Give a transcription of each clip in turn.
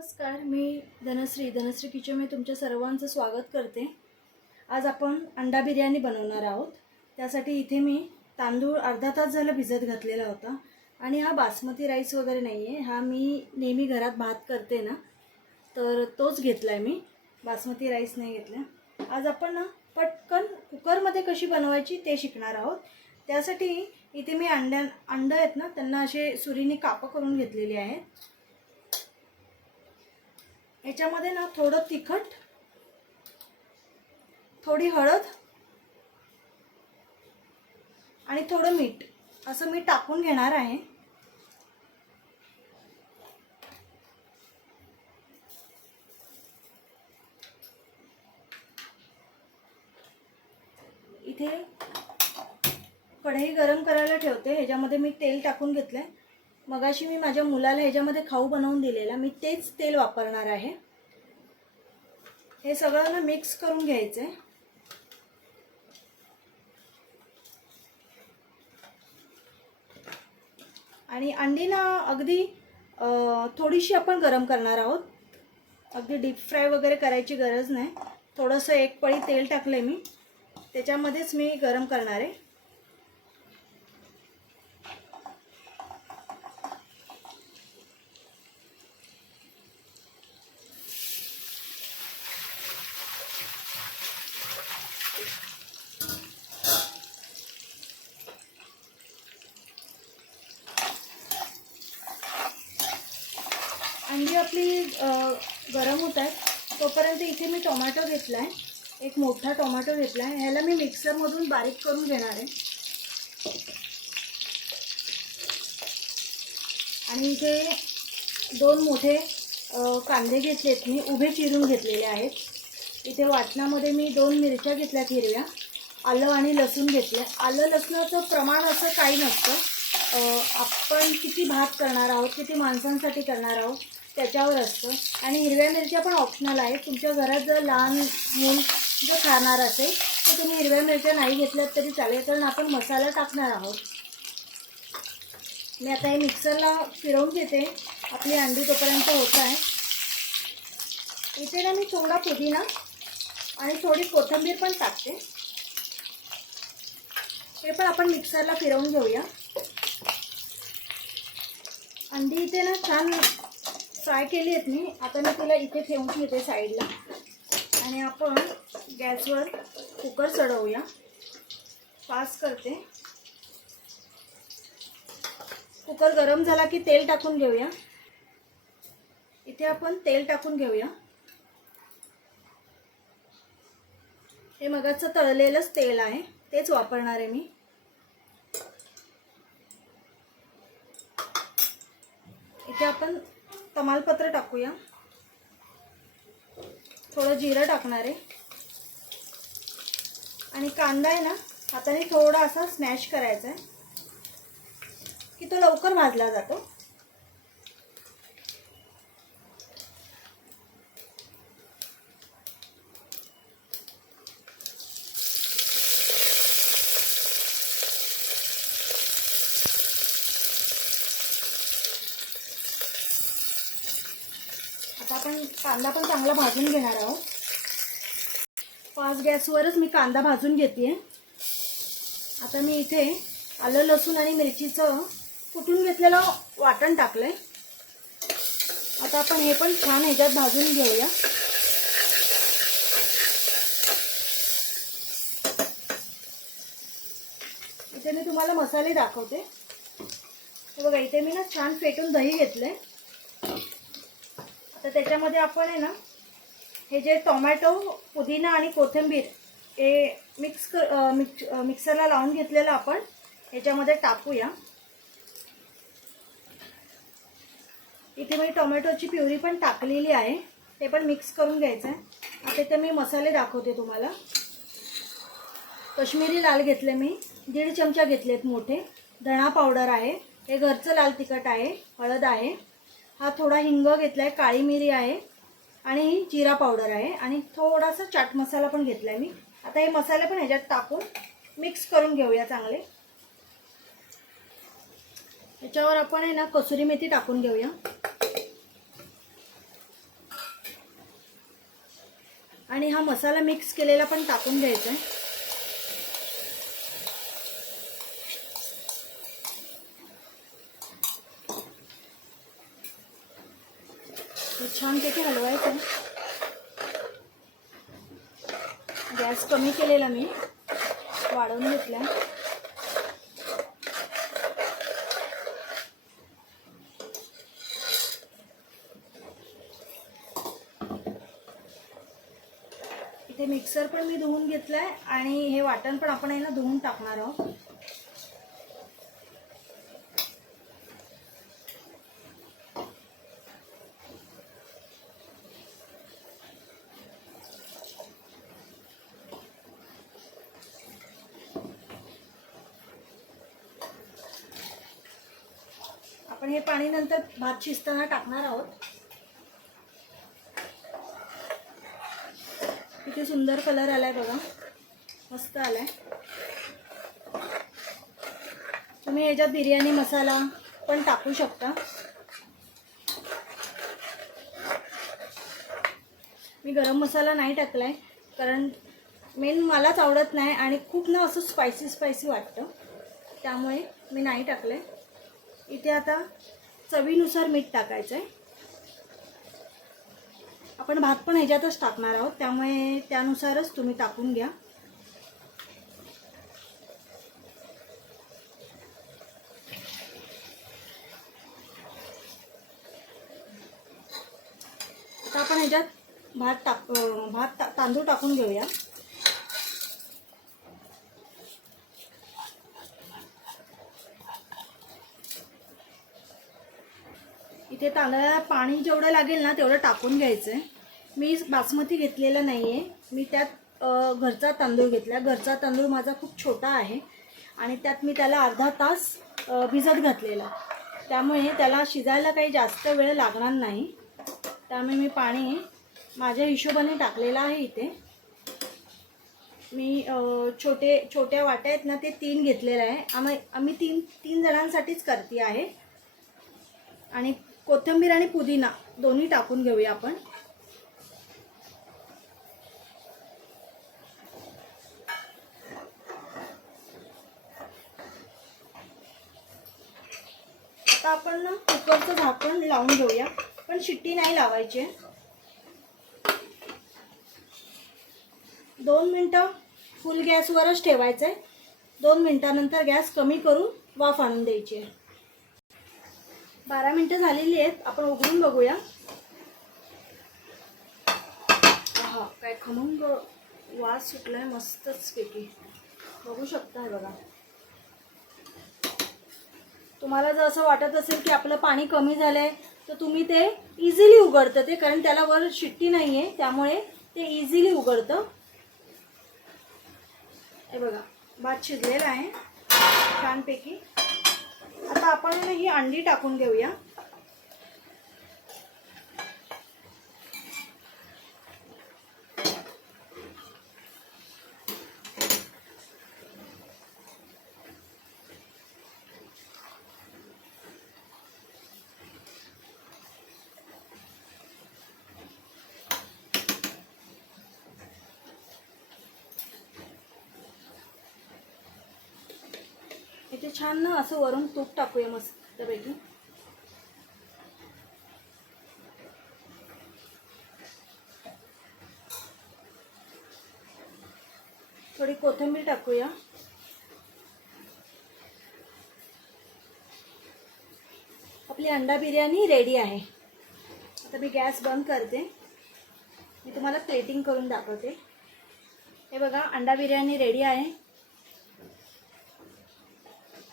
नमस्कार मी धनश्री. धनश्री किचनमध्ये तुमच्या सर्वांचं स्वागत करते. आज आपण अंडा बिर्याणी बनवणार आहोत. त्यासाठी इथे मी तांदूळ अर्धा तास झालं भिजत घातलेला होता. आणि हा बासमती राईस वगैरे नाही आहे हा मी नेहमी घरात भात करते ना. तर तोच घेतला आहे मी. बासमती राईस नाही घेतला. आज आपण ना पटकन कुकरमध्ये कशी बनवायची ते शिकणार आहोत. त्यासाठी इथे मी अंड्या अंडं आहेत ना त्यांना असे सुरीने कापं करून घेतलेली आहेत. याच्यामध्ये ना थोडं तिखट थोडी हळद आणि थोडं मीठ. असं मी टाकून घेणार आहे. इथे कढई गरम करायला ठेवते. ह्याच्यामध्ये मी तेल टाकून घेतलं आहे मगाशी मी माझ्या मुलाला ह्याच्यामध्ये खाऊ बनवून दिलेला. मी तेच तेल वापरणार आहे. हे सगळं ना मिक्स करून घ्यायचं आहे आणि अंडी ना अगदी थोडीशी आपण गरम करणार आहोत. अगदी डीप फ्राय वगैरे करायची गरज नाही. थोडंसं एक पळी तेल टाकलं मी. त्याच्यामध्येच मी गरम करणार आहे अंडी आपली गरम होत आहेत तोपर्यंत इथे मी टोमॅटो घेतला आहे एक मोठा टोमॅटो घेतला आहे ह्याला मी मिक्सरमधून बारीक करून घेणार आहे. आणि इथे दोन मोठे कांदे घेतलेत. मी उभे चिरून घेतलेले आहेत. इथे वाटणामध्ये मी दोन मिरच्या घेतल्यात हिरव्या. आलं आणि लसूण घेतले. आलं लसणाचं प्रमाण असं काही नसतं. आपण किती भात करणार आहोत किती माणसांसाठी करणार आहोत त्याच्यावर असतं. आणि हिरव्या मिरच्या पण ऑप्शनल आहेत. तुमच्या घरात जर लहान मूल जर खाणार असेल तर तुम्ही हिरव्या मिरच्या नाही घेतल्यात तरी चालेल. कारण आपण मसाला टाकणार आहोत. मी आता हे मिक्सरला फिरवून घेते. आपली अंडी तोपर्यंत होत आहे. इथे ना मी थोडा पुदिना आणि थोडी कोथिंबीर पण टाकते. हे पण आपण मिक्सरला फिरवून घेऊया. अंडी इथे ना छान फ्राय केली आहेत मी. आता मी तिला इथे ठेवून घेते साईडला. आणि आपण गॅसवर कुकर चढवूया. पास करते. कुकर गरम झाला की तेल टाकून घेऊया. इथे आपण तेल टाकून घेऊया. हे मगाचं तळलेलंच तेल आहे. तेच वापरणार आहे मी. इथे आपण तमालपत्र टाकूया. थोडं जिरं टाकणार आहे. आणि कांदा आहे ना हाताने थोडा असा स्मॅश करायचा आहे. की तो लवकर भाजला जातो आता आपण कांदा पण चांगला भाजून घेणार आहोत. फास्ट गॅसवरच मी कांदा भाजून घेते. आता मी इथे आलं लसूण आणि मिरचीचं कुटून घेतलेलं वाटण टाकलंय. आता आपण हे पण छान ह्याच्यात भाजून घेऊया. इथे मी तुम्हाला मसाले दाखवते. बघा इथे मी ना छान फेटून दही घेतलंय. तर त्याच्यामध्ये आपण आहे ना हे जे टोमॅटो पुदिना आणि कोथिंबीर हे मिक्स कर मिक्स मिक्सरला लावून घेतलेलं आपण ह्याच्यामध्ये टाकूया. इथे मी टोमॅटोची प्युरी पण टाकलेली आहे ते पण मिक्स करून घ्यायचं आहे आता इथे मी मसाले दाखवते तुम्हाला. कश्मीरी लाल घेतले मी दीड चमचा घेतलेत मोठे. धणा पावडर आहे हे घरचं लाल तिखट आहे हळद आहे. हा थोडा हिंग घेतला आहे काळी मिरी आहे आणि जिरा पावडर आहे. आणि थोडासा चाट मसाला पण घेतला आहे मी. आता हे मसाले पण ह्याच्यात टाकून मिक्स करून घेऊया चांगले. याच्यावर आपण आहे ना कसुरी मेथी टाकून घेऊया. आणि हा मसाला मिक्स केलेला पण टाकून घ्यायचा आहे छानपैकी हलवायचं. गॅस कमी केलेला मी वाढवून घेतला. इथे मिक्सर पण मी धुवून घेतलाय आणि हे वाटण पण आपण आहे ना धुवून टाकणार आहोत. आपण हे पाणी नंतर भात शिजताना टाकणार आहोत. किती सुंदर कलर आलाय बघा. मस्त आलाय. तुम्ही याच्यात बिर्याणी मसाला पण टाकू शकता. मी गरम मसाला नाही टाकलाय कारण मेन मलाच आवडत नाही आणि खूप ना असं स्पायसी स्पायसी वाटतं. त्यामुळे मी नाही टाकलंय. इथे आता चवीनुसार मीठ टाकायचं आहे आपण भात पण ह्याच्यातच टाकणार आहोत त्यामुळे त्यानुसारच तुम्ही टाकून घ्या. आता आपण ह्याच्यात भात टाक भात तांदूळ टाकून घेऊया. इथे तांदळाला पाणी जेवढं लागेल ना तेवढं टाकून घ्यायचं आहे मी बासमती घेतलेलं नाही आहे मी त्यात घरचा तांदूळ घेतला. घरचा तांदूळ माझा खूप छोटा आहे. आणि त्यात मी त्याला अर्धा तास भिजत घातलेला. त्यामुळे त्याला शिजायला काही जास्त वेळ लागणार नाही. त्यामुळे मी पाणी माझ्या हिशोबाने टाकलेलं आहे इथे. मी छोटे छोट्या वाट्या आहेत ना ते तीन घेतलेलं आहे. आम्ही आम्ही तीन तीन जणांसाठीच करते आहे. आणि कोथिंबीर आणि पुदिना दोन्ही टाकून घेऊया आपण. आता आपण ना कुकरचं झाकण लावून घेऊया पण शिट्टी नाही लावायची. दोन मिनटं फुल गॅसवरच ठेवायचं आहे दोन मिनटानंतर गॅस कमी करून वाफ आणून द्यायची आहे. बारा मिनटं झालेली आहेत. आपण उघडून बघूया. हा काय खमंग वास सुटलाय मस्तच पैकी. बघू शकता हे बघा. तुम्हाला जर असं वाटत असेल की आपलं पाणी कमी झालंय तर तुम्ही ते इझिली उघडतं ते कारण त्याला वर शिट्टी नाही आहे त्यामुळे ते इझिली उघडतं. हे बघा भात शिजलेला आहे छानपैकी. आता आपण ही अंडी टाकून घेऊया. इथे छान ना असं वरून तूप टाकूया मस्तपैकी थोडी कोथिंबीर टाकूया. आपली अंडा बिर्याणी रेडी आहे. आता मी गॅस बंद करते. मी तुम्हाला प्लेटिंग करून दाखवते. हे बघा अंडा बिर्याणी रेडी आहे.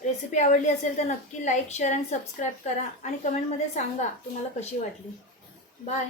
रेसिपी आवडली असेल तर नक्की लाईक शेअर आणि सबस्क्राईब करा आणि कमेंटमध्ये सांगा तुम्हाला कशी वाटली. बाय.